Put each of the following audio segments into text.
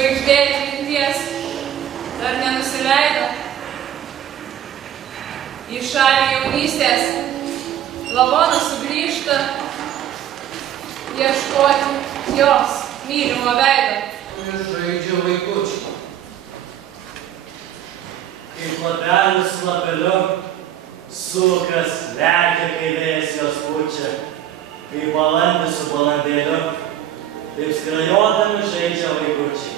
Žvaigždė atminties dar nenusileido. Į šalį jaunystės lavonas sugrįžta ieškoti jos mylimo veido. Ir žaidžia vaikučiai. Kaip lapelis su lapeliu, sukas lekia, kai vėjas jos pučia. Kaip balandis su balandėliu, taip skrajodami žaidžia vaikučiai.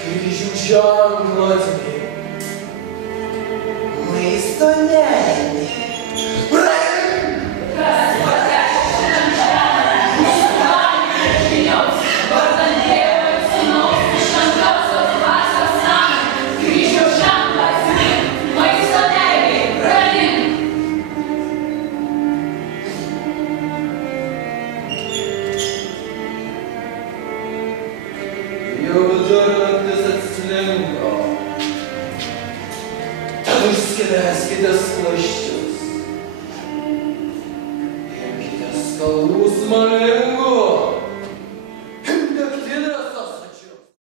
Kryžių ženklą atmė, maisto neėmė. Kas pateš šitam žemę, nesigali prieš žiniaus, vardan Dievo ir Sūnaus, šventosios dvasios namą, kryžiaus ženklą atsimink, maisto neėmė, pramink. Jau vidurnaktis atslinko. Tad užskileskite sklaščius. Imkite skalų smalę